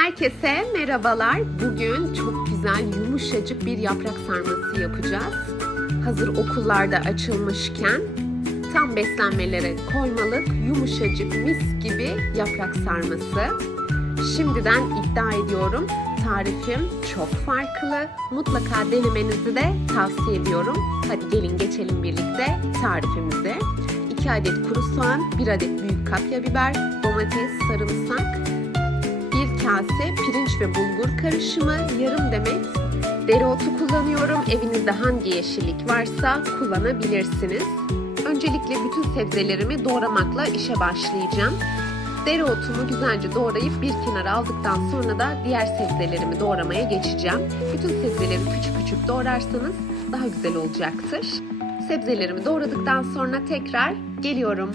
Herkese merhabalar. Bugün çok güzel yumuşacık bir yaprak sarması yapacağız. Hazır okullarda açılmışken tam beslenmelere koymalık yumuşacık mis gibi yaprak sarması. Şimdiden iddia ediyorum tarifim çok farklı. Mutlaka denemenizi de tavsiye ediyorum. Hadi gelin geçelim birlikte tarifimize. 2 adet kuru soğan, 1 adet büyük kapya biber, domates, sarımsak, kase pirinç ve bulgur karışımı, yarım demet dereotu kullanıyorum. Evinizde hangi yeşillik varsa kullanabilirsiniz. Öncelikle bütün sebzelerimi doğramakla işe başlayacağım. Dereotumu güzelce doğrayıp bir kenara aldıktan sonra da diğer sebzelerimi doğramaya geçeceğim. Bütün sebzeleri küçük küçük doğrarsanız daha güzel olacaktır. Sebzelerimi doğradıktan sonra tekrar geliyorum.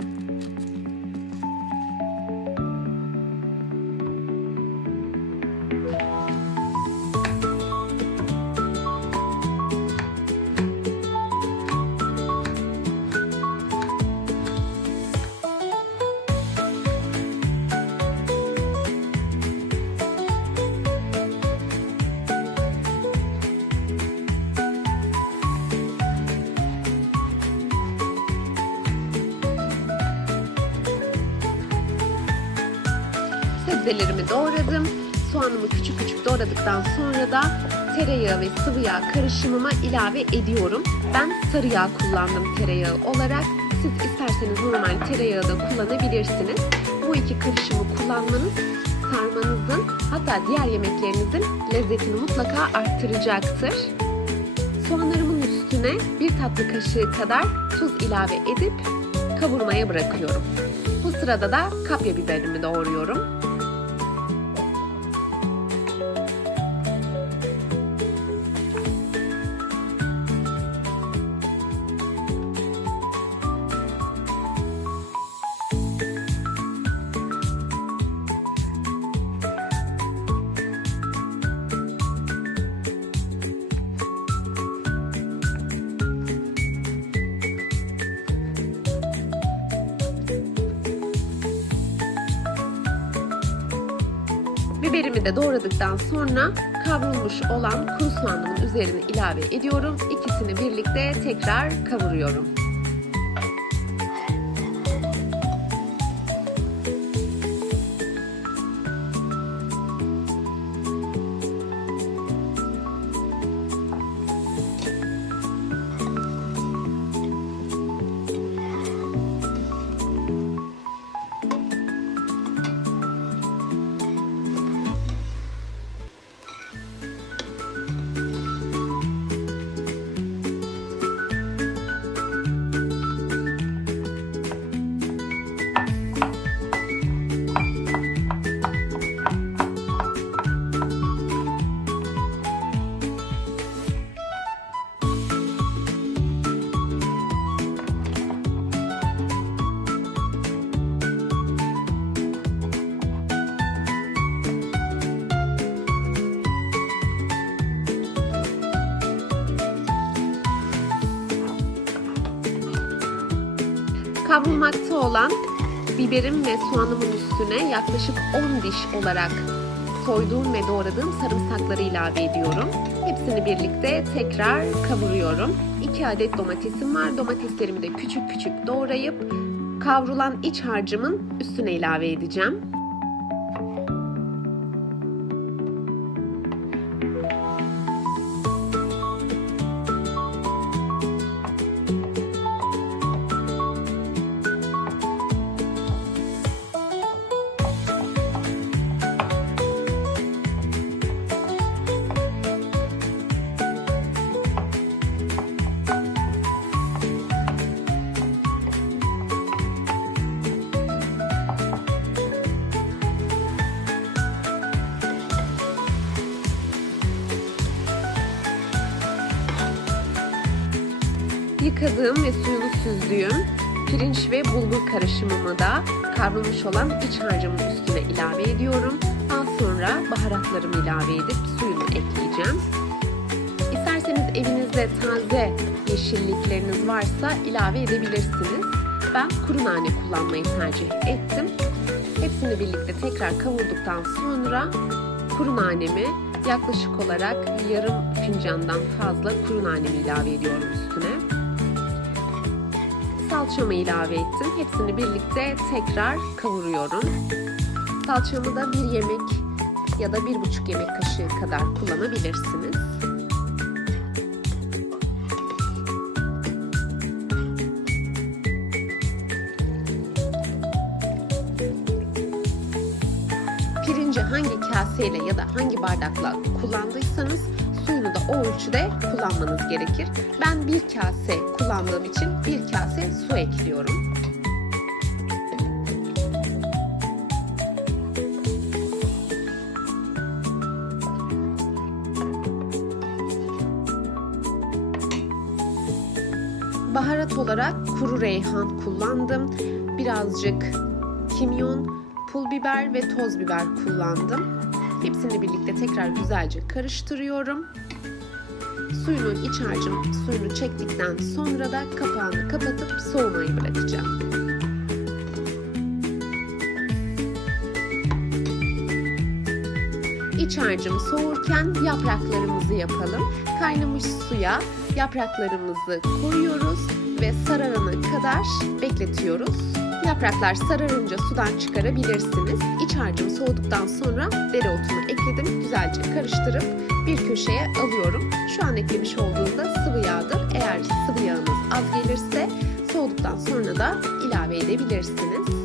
Sebzelerimi doğradım. Soğanımı küçük küçük doğradıktan sonra da tereyağı ve sıvı yağ karışımıma ilave ediyorum. Ben sarı yağ kullandım tereyağı olarak. Siz isterseniz normal tereyağı da kullanabilirsiniz. Bu iki karışımı kullanmanız sarmanızın hatta diğer yemeklerinizin lezzetini mutlaka arttıracaktır. Soğanlarımın üstüne bir tatlı kaşığı kadar tuz ilave edip kavurmaya bırakıyorum. Bu sırada da kapya biberimi doğruyorum. Biberimi de doğradıktan sonra kavrulmuş olan kuru soğanımın üzerine ilave ediyorum. İkisini birlikte tekrar kavuruyorum. Kavrulmakta olan biberim ve soğanımın üstüne yaklaşık 10 diş olarak soyduğum ve doğradığım sarımsakları ilave ediyorum. Hepsini birlikte tekrar kavuruyorum. 2 adet domatesim var. Domateslerimi de küçük küçük doğrayıp kavrulan iç harcımın üstüne ilave edeceğim. Yıkadığım ve suyunu süzdüğüm pirinç ve bulgur karışımımı da kavrulmuş olan iç harcımın üstüne ilave ediyorum. Daha sonra baharatlarımı ilave edip suyunu ekleyeceğim. İsterseniz evinizde taze yeşillikleriniz varsa ilave edebilirsiniz. Ben kuru nane kullanmayı tercih ettim. Hepsini birlikte tekrar kavurduktan sonra kuru nanemi yaklaşık olarak yarım fincandan fazla kuru nanemi ilave ediyorum üstüne. Salçamı ilave ettim. Hepsini birlikte tekrar kavuruyorum. Salçamı da bir yemek ya da bir buçuk yemek kaşığı kadar kullanabilirsiniz. Pirinci hangi kaseyle ya da hangi bardakla kullandıysanız suyunu da o ölçüde kullanmanız gerekir. Ben bir kase kullandığım için bir kase su ekliyorum. Baharat olarak kuru reyhan kullandım. Birazcık kimyon, pul biber ve toz biber kullandım. Hepsini birlikte tekrar güzelce karıştırıyorum. Suyunu iç harcım suyunu çektikten sonra da kapağını kapatıp soğumayı bırakacağım. İç harcım soğurken yapraklarımızı yapalım. Kaynamış suya yapraklarımızı koyuyoruz ve sararana kadar bekletiyoruz. Yapraklar sararınca sudan çıkarabilirsiniz. İç harcım soğuduktan sonra dereotunu ekledim. Güzelce karıştırıp bir köşeye alıyorum. Şu an eklemiş olduğum da sıvı yağdır. Eğer sıvı yağınız az gelirse soğuduktan sonra da ilave edebilirsiniz.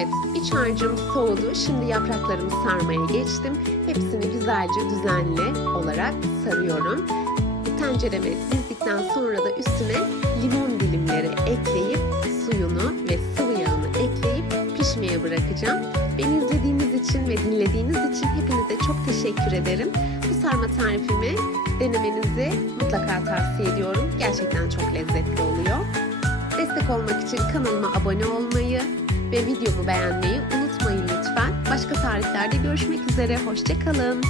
Evet, iç harcım soğudu. Şimdi yapraklarımı sarmaya geçtim. Hepsini güzelce düzenli olarak sarıyorum. Tencereme dizdikten sonra da üstüne limon dilimleri ekleyip suyunu ve sıvı yağını ekleyip pişmeye bırakacağım. Beni izlediğiniz için ve dinlediğiniz için hepinize çok teşekkür ederim. Bu sarma tarifimi denemenizi mutlaka tavsiye ediyorum. Gerçekten çok lezzetli oluyor. Destek olmak için kanalıma abone olmayı ve videomu beğenmeyi unutmayın lütfen. Başka tariflerde görüşmek üzere. Hoşçakalın.